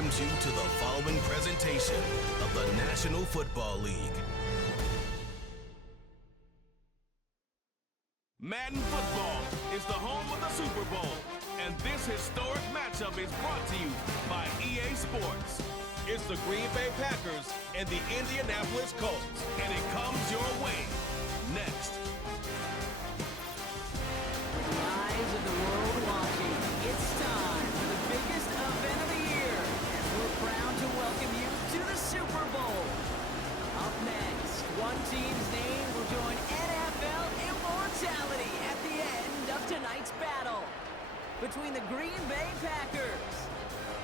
welcomes you to the following presentation of the National Football League. Madden football is the home of the Super Bowl, and this historic matchup is brought to you by EA Sports. It's the Green Bay Packers and the Indianapolis Colts, and it comes your way next. With the eyes of the world watching, it's time for the biggest event of the year, as we're proud to welcome you to the Super Bowl. Up next, one team's name will join NFL immortality at the end of tonight's battle between the Green Bay Packers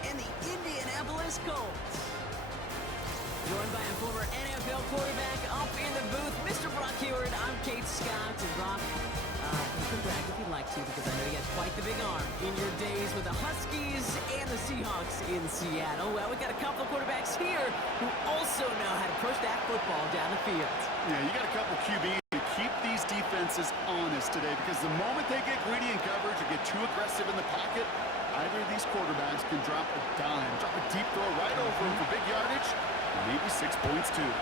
and the Indianapolis Colts. Joined by a former NFL quarterback up in the booth, Mr. Brock Heward. I'm Kate Scott, and Brock, you can brag if you'd like to, because I know you got quite the big arm in your days with the Huskies and the Seahawks in Seattle. Well, we've got a couple of quarterbacks here who also know how to push that football down the field. Yeah, you got a couple QBs to keep these defenses honest today, because the moment they get greedy in coverage or get too aggressive in the pocket, either of these quarterbacks can drop a dime, drop a deep throw right over them for big yardage, maybe 6 points too.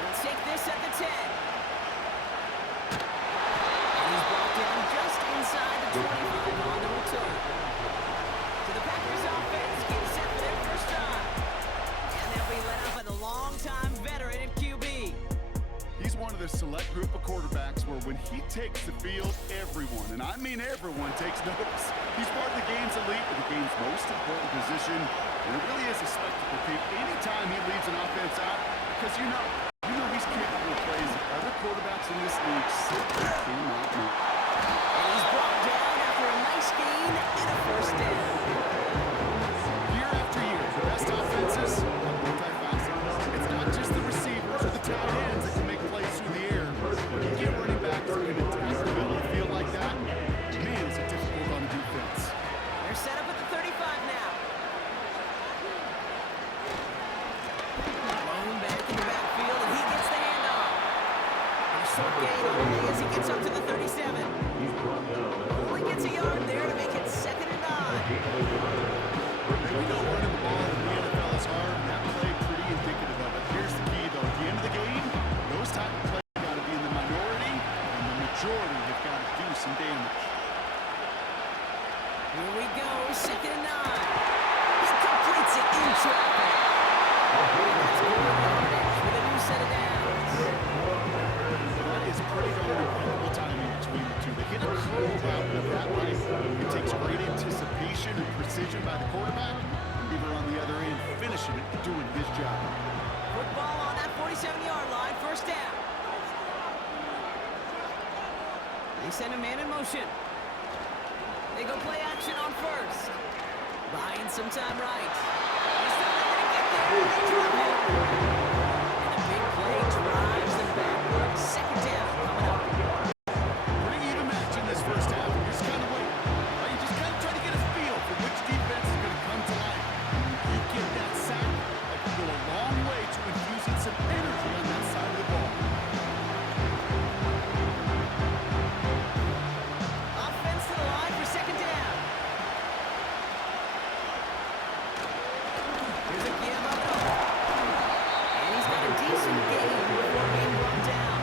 We'll take this at the 10. And he's brought down just inside the 25 on the return. So the Packers offense gets set for their first drive. And they'll be led out by the longtime veteran at QB. He's one of the select group of quarterbacks where when he takes the field, everyone, and I mean everyone, takes notice. He's part of the game's elite with the game's most important position, and it really is a spectacle pick anytime he leads an offense out, because you know he's capable of plays that other quarterbacks in this league simply cannot make. And he's brought down after a nice gain and a first down. Year after year, the best offenses are multifaceted. It's not just the receivers or the tight ends that can make plays through the air. When you get running backs who can attack the middle of the field like that, man, it's a difficult on defense. They're set up at the 35 now. Blown back in the backfield, and he gets the handoff. And a short gain only as he gets up to the 37. Only gets a yard there to make it 2nd and 9. We know running the ball in the NFL is hard, and that play pretty indicative of it. Here's the key, though. At the end of the game, those type of plays have got to be in the minority, and the majority have got to do some damage. Here we go, 2nd and 9. He completes it in traffic. That's good yardage with a new set of downs. That is pretty darn incredible timing between the two. They hit a curl route of that way. It takes great anticipation and precision by the quarterback. Either on the other end, finishing it, doing his job. Football on that 47-yard line, first down. They send a man in motion. They go play action on first. Buying some time right. He's not going to get there. They drop him. And a big play drives them backwards. 2nd down coming up. Pretty even match in this first half. You just kind of wait. You just kind of try to get a feel for which defense is going to come to life. You get that sack, that can go a long way to infusing some energy on that side of the ball. Offense to the line for 2nd down. Here's a give up. And he's got a decent gain before being brought down.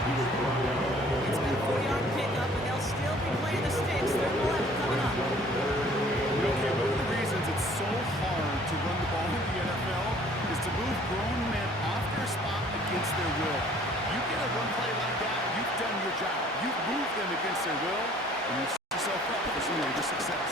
It's been a 4-yard pickup, and they'll still be playing the sticks. 3rd and 11 coming up. Okay, one of the reasons it's so hard to run the ball in the NFL is to move grown men off their spot against their will. You get a run play like that, you've done your job. You've moved them against their will, and you've set yourself up for some major success.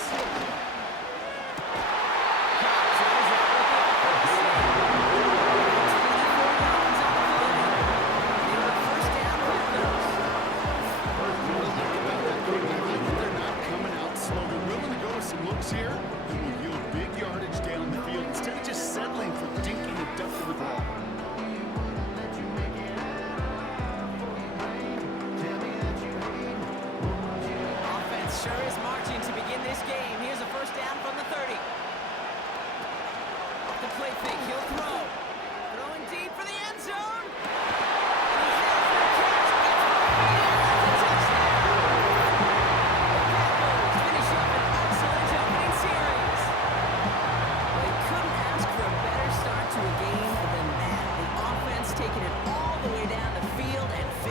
Here, and will yield big yardage down the field instead of just settling for dinking and ducking the ball. Offense sure is marching to begin this game. Here's a first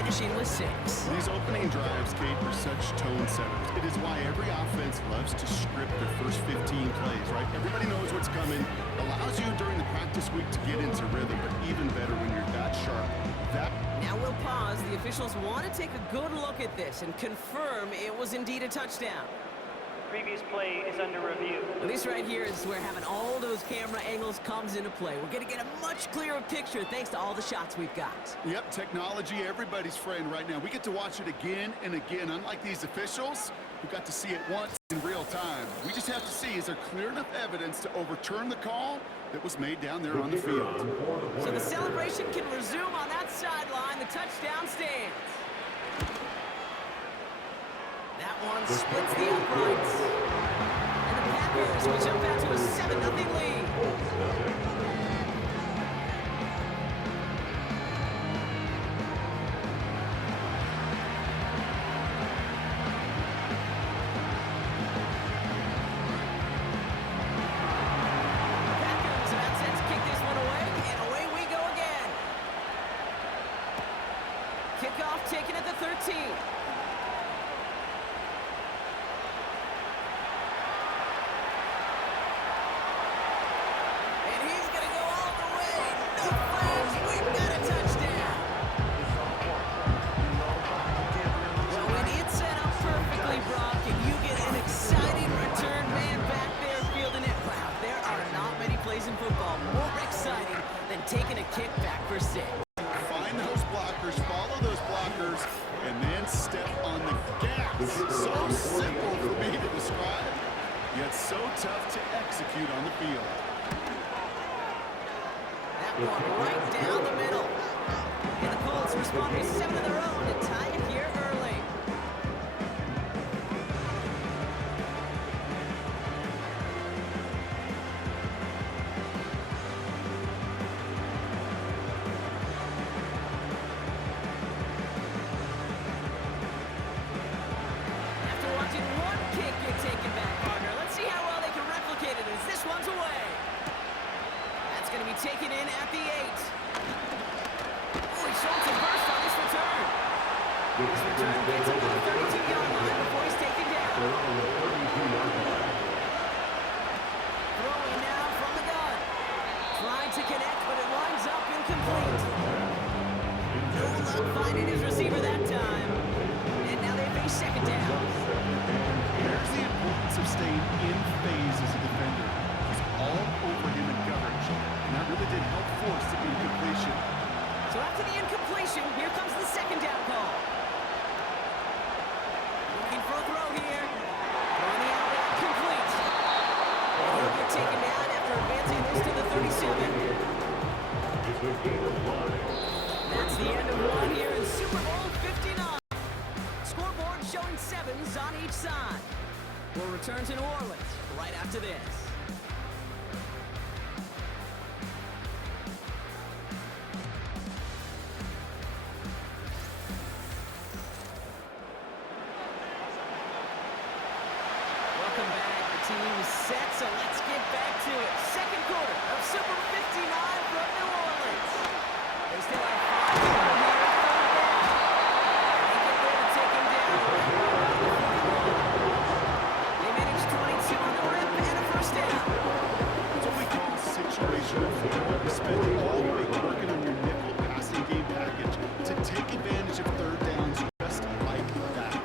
finishing with 6. These opening drives, Kate, are such tone setters. It is why every offense loves to script their first 15 plays, right? Everybody knows what's coming. Allows you during the practice week to get into rhythm, but even better when you're that sharp. Now we'll pause. The officials want to take a good look at this and confirm it was indeed a touchdown. Previous play is under review. Well, this right here is where having all those camera angles comes into play. We're going to get a much clearer picture thanks to all the shots we've got. Yep, technology, everybody's friend right now. We get to watch it again and again. Unlike these officials, who got to see it once in real time. We just have to see, is there clear enough evidence to overturn the call that was made down there on the field? So the celebration can resume on that sideline. The touchdown stands. That one splits the uprights. And the Packers will jump out to a 7-0 lead. Packers about set to kick this one away, and away we go again. Kickoff taken at the 13. In football, more exciting than taking a kick back for 6. Find those blockers, follow those blockers, and then step on the gas. So simple for me to describe, yet so tough to execute on the field. That one right down the middle. And the Colts respond with 7 of their own to tie it here early. Taken in at the 8. Oh, he shows a burst on this return. This return gets him to the 32-yard line before he's taken down. Throwing now from the gun. Trying to connect, but it winds up incomplete. No luck finding his receiver that time. And now they face second down. There's the importance of staying in phase as a defender. He's all over him in coverage. And that really did help force the incompletion. So after the incompletion, here comes the second down call. Looking for a throw here. Throwing the out route complete. And he'll get taken down after advancing this to the 37. That's the end of one here in Super Bowl 59. Scoreboard showing 7s on each side. We'll return to New Orleans right after this. Set, so let's get back to it. Second quarter of Super 59 from New Orleans. They still have 5 people here at third down. They get there to take him down. They manage 22 on the rip and a first down. That's what we call situational football. You spend all week working on your nickel passing game package to take advantage of third downs just like that.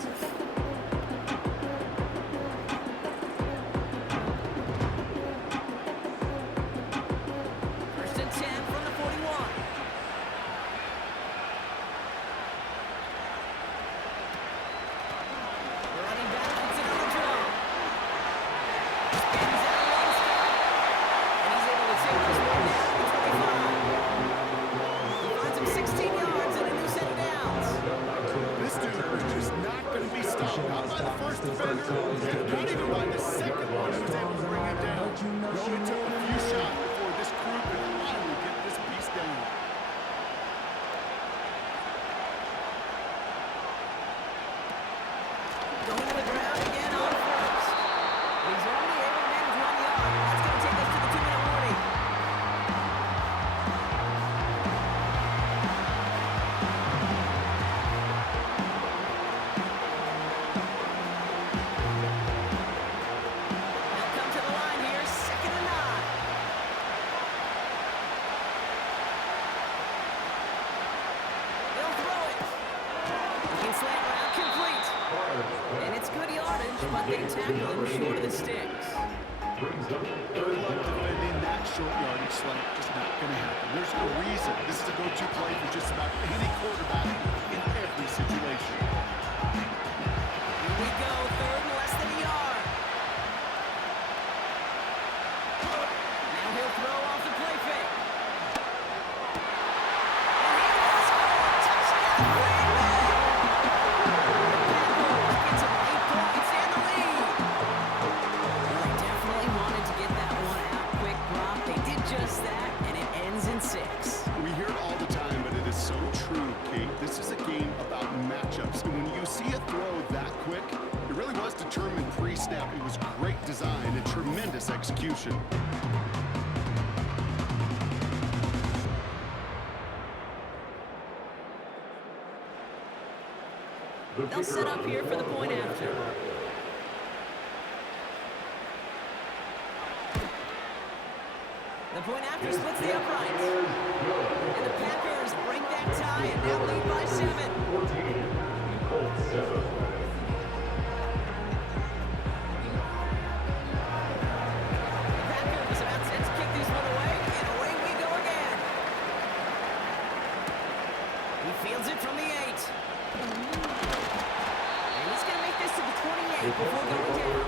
but they tackle him short of the sticks. Good luck defending that short yardage slant. Just not going to happen. There's no reason. This is a go-to play for just about any quarterback in every situation. Here we go, third and less than a yard. Now he'll throw off the play fake. And he was scored. Touchdown, Green Bay! The Packers get to 8 points and the lead. Well, they definitely wanted to get that one out quick, Brock. They did just that, and it ends in 6. We hear it all the time, but it is so true, Kate. This is a game about matchups. And when you see a throw that quick, it really was determined pre-snap. It was great design and tremendous execution. They'll set up here for the point after. The point after splits the uprights. And the Packers break that tie and now lead by 7. The Packers about set to kick this one away, and away we go again. He fields it from the 8. And he's going to make this to the 28 before going down.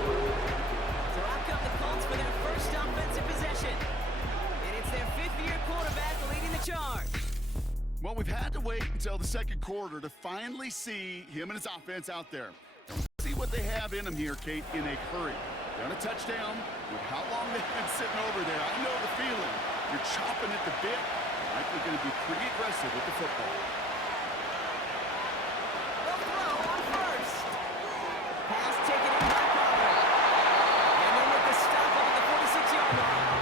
So out come the Colts for their first offensive possession. And it's their 5th-year quarterback leading the charge. Well, we've had to wait until the second quarter to finally see him and his offense out there. See what they have in them here, Kate, in a hurry. Got a touchdown. With how long they've been sitting over there, I know the feeling. You're chopping at the bit. Likely going to be pretty aggressive with the football. They'll throw on first. Pass taken in by Favre. And then with the stop up at the 46-yard line.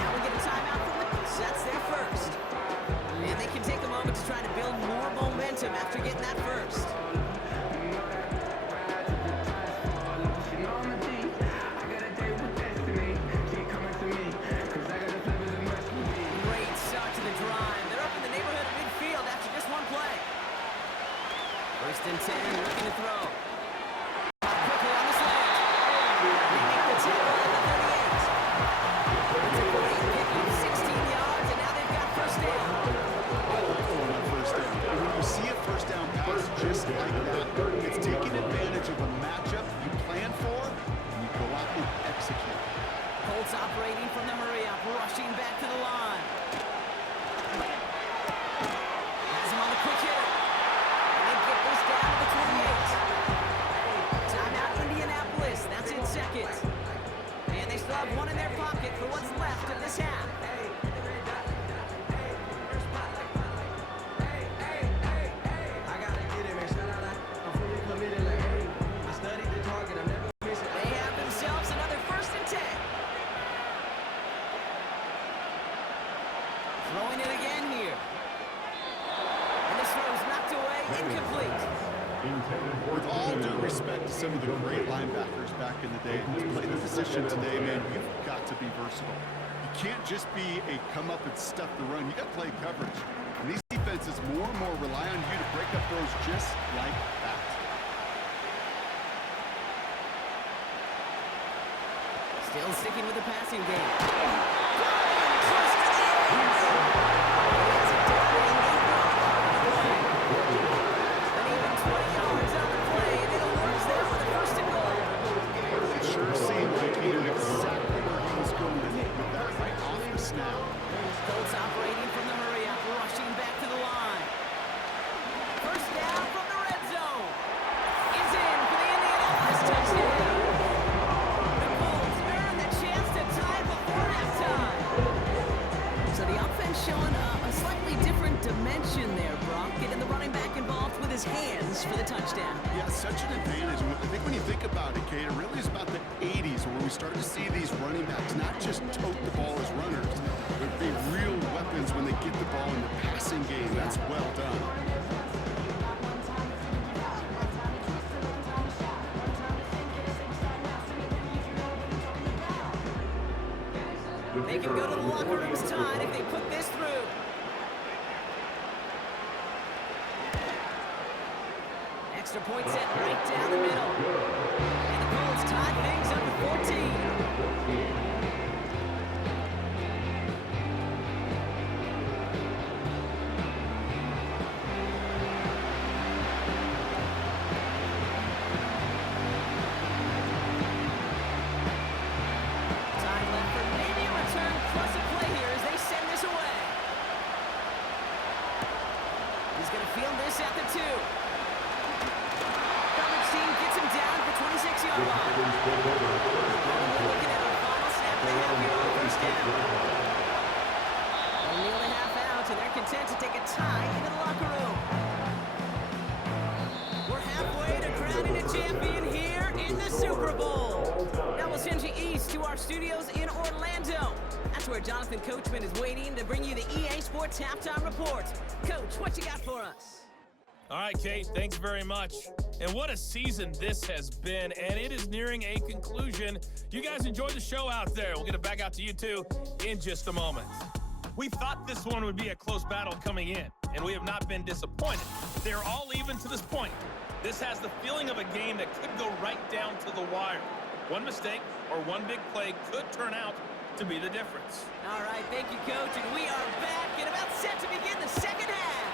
Now we get a timeout from the Colts. That's their first. And they can take a moment to try to build more momentum after getting that first. Great start to the drive. They're up in the neighborhood of midfield after just one play. First and 10, looking to throw. Quickly on the slant. They make the tackle at the 38. It's a great pickup, 16 yards, and now they've got first down. On that first down. And when you see a first down pass just like that, it's taking advantage of a matchup you plan for, and you go out and execute. Colts operating from the hurry-up, rushing back to the line. Has him on the quick hitter. And they get this down to the 28. Timeout Indianapolis, that's in seconds. And they still have one in their pocket for what's left of this half. They have themselves another first and 10. Throwing it again here. And this throw is knocked away, incomplete. With all due respect to some of the great linebackers back in the day, to play the position today, man, you've got to be versatile. You can't just be a come up and stuff the run. You got to play coverage. And these defenses more and more rely on you to break up throws just like that. Still sticking with the passing game. An even 20 yards on the play, and it'll work there for the first and goal. It sure seemed like he knew exactly where he was going with that right off the snap. Colts operating from the hurry-up, rushing back to the line. First down from the red zone. Is in for the Indianapolis touchdown. The Colts earn the chance to tie before halftime. So the offense showing a slightly different dimension there, Brock. Getting the running back involved with his hands for the touchdown. Yeah, such an advantage. I think when you think about it, Kate, it really is about the 80s where we start to see these running backs not just tote the ball as runners, but be real weapons when they get the ball in the passing game. That's well done. They can go to the locker rooms tied if they put this through. Extra point set right down the middle. And the Colts tie things up at 14. Time left for maybe a return plus a play here as they send this away. He's going to field this at the 2. Coverage team gets him down at the 26-yard line. We're looking at our final snap of the half here on first down. They'll kneel the half out, and they're content to take a tie into the locker room. We're halfway to crowning a champion here in the Super Bowl. Now we'll send you east to our studios in Orlando. That's where Jonathan Coachman is waiting to bring you the EA Sports Halftime Report. Coach, what you got for us? All right, Kate, thanks very much. And what a season this has been, and it is nearing a conclusion. You guys enjoy the show out there. We'll get it back out to you two in just a moment. We thought this one would be a close battle coming in, and we have not been disappointed. They're all even to this point. This has the feeling of a game that could go right down to the wire. One mistake or one big play could turn out to be the difference. All right, thank you, Coach, and we are back and about set to begin the second half.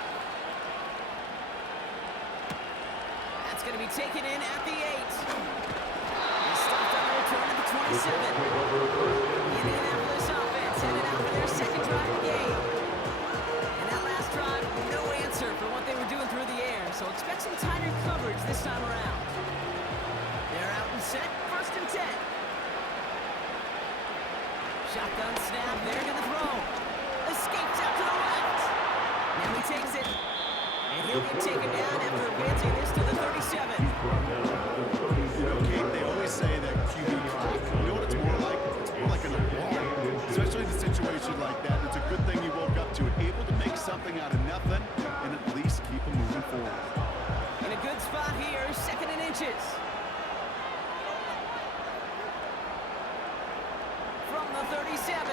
That's going to be taken in at the 8. He's stopped on the return at the 27. The Indianapolis offense headed out for their second drive of the game. And that last drive, no answer for what they were doing through the air, so expect some tighter coverage this time around. They're out and set, 1st and 10. Shotgun snap, they're going to throw. Escapes out to the left. Now he takes it. And he'll get taken down after advancing this to the 37. You know, Kate, they always say that QB clock. You know what it's more like? It's more like an alarm. Especially in a situation like that. It's a good thing you woke up to it. Able to make something out of nothing and at least keep them moving forward. In a good spot here, 2nd and inches. From the 37.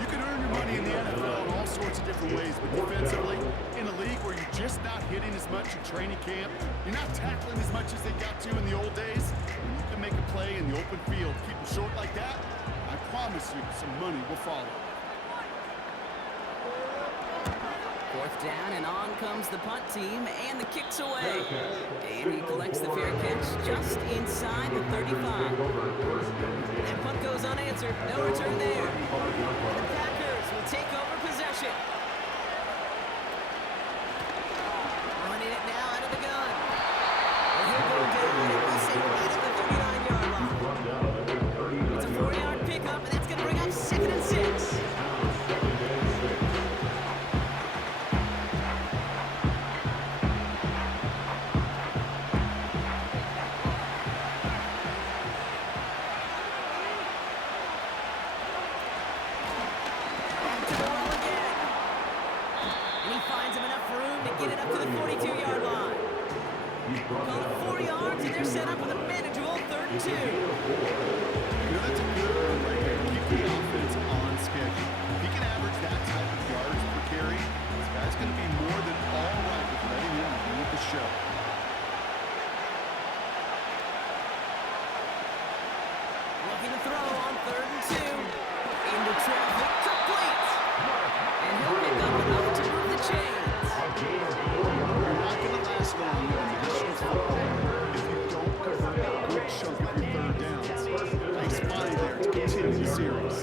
You can earn your money in the NFL in all sorts of different ways, but defensively, in a league where you're just not hitting as much in training camp, you're not tackling as much as they got to in the old days, when you can make a play in the open field, keep it short like that, I promise you some money will follow. 4th down, and on comes the punt team, and the kick's away. And he collects the fair catch just inside the 35. That punt goes unanswered. No return there. The Packers will take over possession. Running it now out of the gun. And he'll go down, and we'll say right at the 39-yard line. It's a 4-yard pickup, and that's going to bring up 2nd and 6. Get it up to the 42-yard line. Call it 4 yards, and they're set up with a manageable 3rd and 2. You know, that's a good run right there. Keep the offense on schedule. If he can average that type of yards per carry, this guy's going to be more than all right with letting him lead the show. Looking to throw on 3rd and 2. Into traffic, complete. And he'll pick up enough to move the chains. You're not going to last long in traditional football if you don't convert a good chunk of your 3rd downs. Nice find there to continue the series.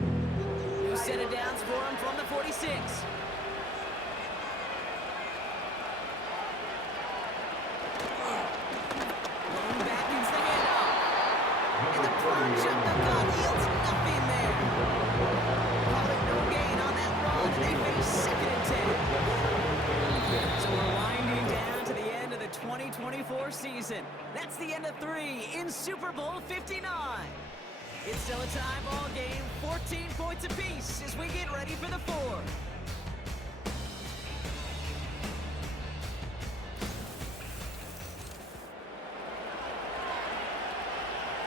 New set of downs for him from the 46. season. That's the end of 3 in Super Bowl 59. It's still a tie ball game, 14 points apiece as we get ready for the 4th.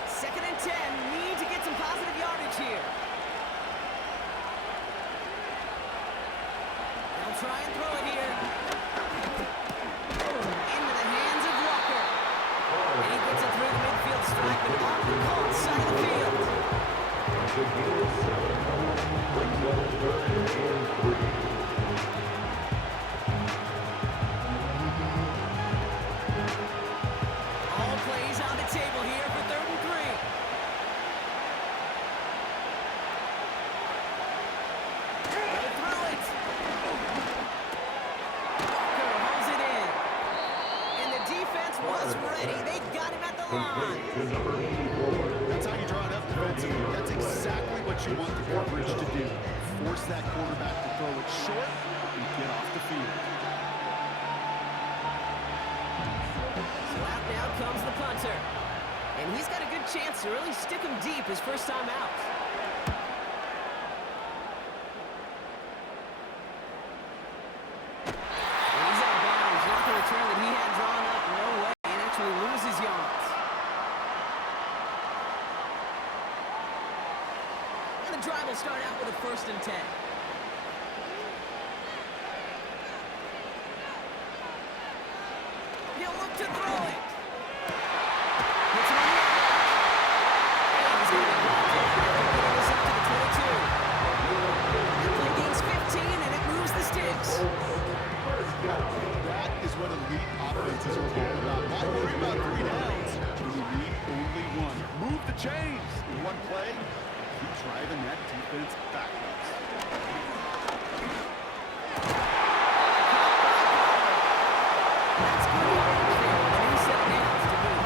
Second and 10, need to get some positive yardage here. They'll try and throw it here. Into the hands of Walker. And he gets it through the midfield stripe and off the Colts side of the field. All plays on the table here for 3rd and 3. They throw it. Walker holds it in. And the defense was ready. They got him at the line. That's how you draw it up defensively. That's exactly what you want the coverage to do. Force that quarterback to throw it short and get off the field. So out now comes the punter. And he's got a good chance to really stick him deep his first time out. And he's out of bounds. Not the return that he had drawn up. No way. And actually loses yards. And the drive will start out with a 1st and 10. He'll look to throw it. Hits him on the edge. And he's going to be blocked in. Getting this up to the 22. The play gains 15, and it moves the sticks. That is what elite offenses are all about. Why worry about 3 downs when you need only 1? Move the chains in one play. Keep driving that defense backwards. That's good yardage there, and he's set downs to beat.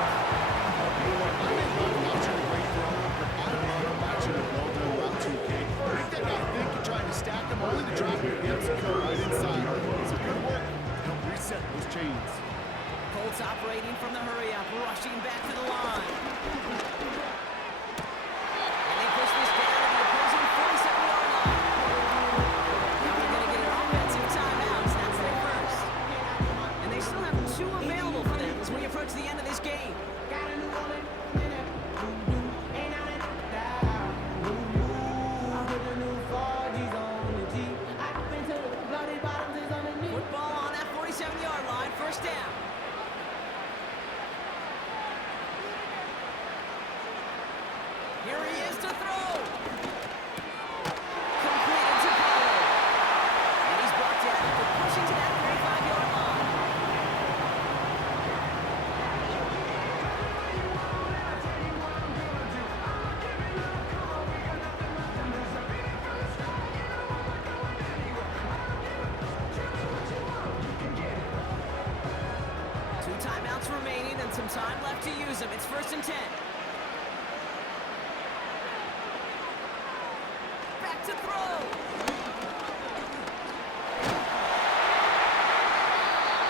I may love watching a great throw, but I love watching a well-done route 2K. Make that guy think you're trying to stack him only to drop your hips and cut right inside. It's a good work. Help reset those chains. Colts operating from the hurry-up, rushing back to the line. And they push this down to the opposing 47-yard line. Now they're going to get an offensive timeout. That's their first. And they still have 2 available for them as we approach the end of this game. Football on that 47-yard line, 1st down. Here he is to throw. Completed to Favre. And he's brought down after pushing to that 35-yard line. Two timeouts remaining and some time left to use them. It's 1st and 10. Back to throw.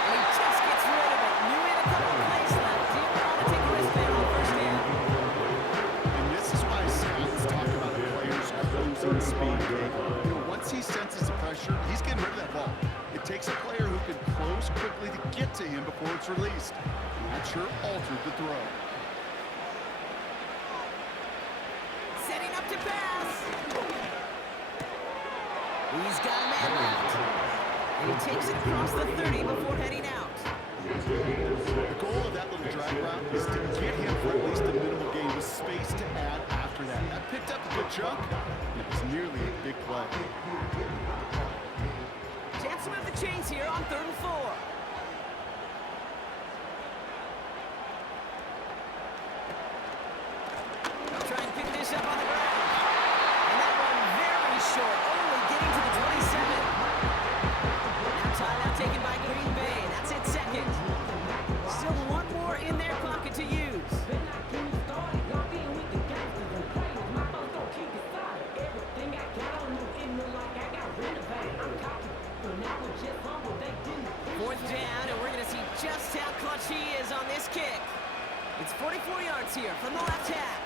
And he just gets rid of it. Knew he had a couple of plays left. Didn't want to take a risk there on 1st down. And this is why scouts talk about players closing speed. Once he senses the pressure, he's getting rid of that ball. It takes a player who can close quickly to get to him before it's released. And that sure altered the throw. Setting up to pass. He's got a man left. And he takes it across the 30 before heading out. The goal of that little drag route is to get him for at least a minimal gain with space to add after that. That picked up a good chunk, and it was nearly a big play. Chance to move the chains here on 3rd and 4. They'll try and pick this up on the ground. And that one very short, only getting to the 27. Now timeout taken by Green Bay. That's it 2nd. Still 1 more in their pocket to use. Fourth down, and we're going to see just how clutch he is on this kick. It's 44 yards here from the left half.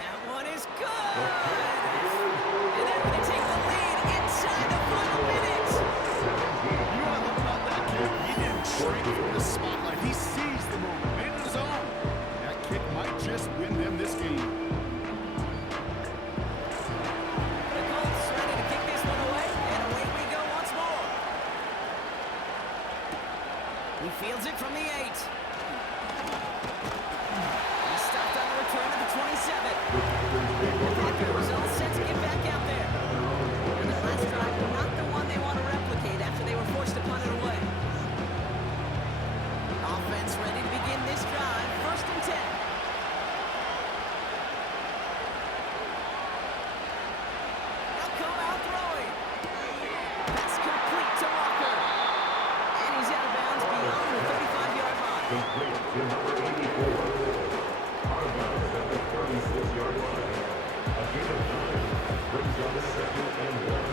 That one is good. And they're going to take the lead inside the final minutes. You know what I love about that kid? He didn't shrink from the spotlight. He seized the moment, made it his own. That kick might just win them this game. The Colts ready to kick this one away, and away we go once more. He fields it from the 8. He's stopped on the return of the 27. The Packers all set to get back out there. And the last drive, not the one they want to replicate after they were forced to punt it away. Offense ready to begin this drive. First and 10. They'll come out throwing. Pass complete to Walker. And he's out of bounds beyond the 35-yard line. Complete to number 84. Argyle at the 36-yard line. A gain of 9 brings on the 2nd and 1.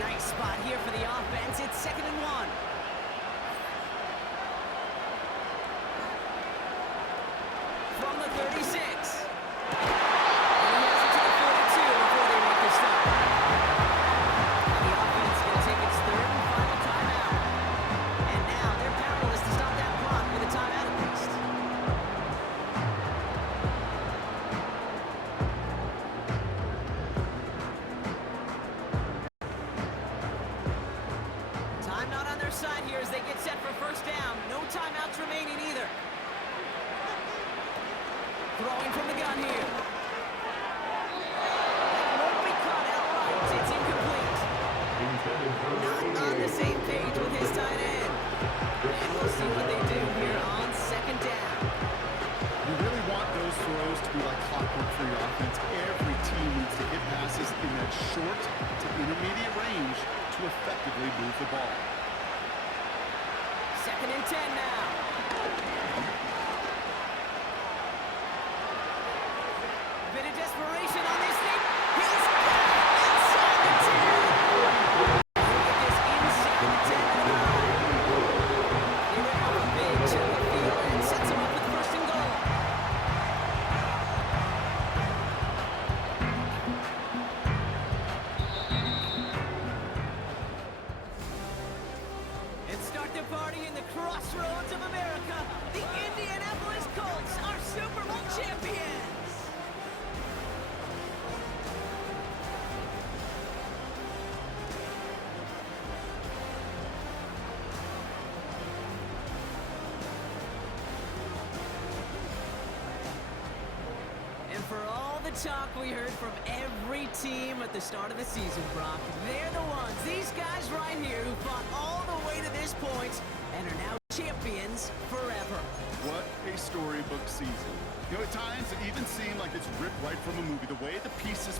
Nice spot here for the offense. It's 2nd and 1. From the 36. And he has it to the 42 before they make the stop. And the offense is going to take its third and final timeout. And now they're powerless to stop that clock with a timeout at least. Time not on their side here as they get set for first down. No timeouts remaining either. Throwing from the gun here. That won't be caught outright. It's incomplete. Not on the same page with his tight end. And we'll see what they do here on 2nd down. You really want those throws to be like clockwork for your offense. Every team needs to hit passes in that short to intermediate range to effectively move the ball. 2nd and 10 now. Bit of desperation on this thing. He's got it inside the 10. Get this inside the 10 and a 9. He went off a big chunk of field and sets him up with first and goal. And start the party in the crossroads of America. The Indianapolis Colts are Super Bowl champions. And for all the talk we heard from every team at the start of the season, Brock, they're the ones, these guys right here who fought all the way to this point and are now champions forever. What a storybook season. You know, at times it even seemed like it's ripped right from a movie. The way the pieces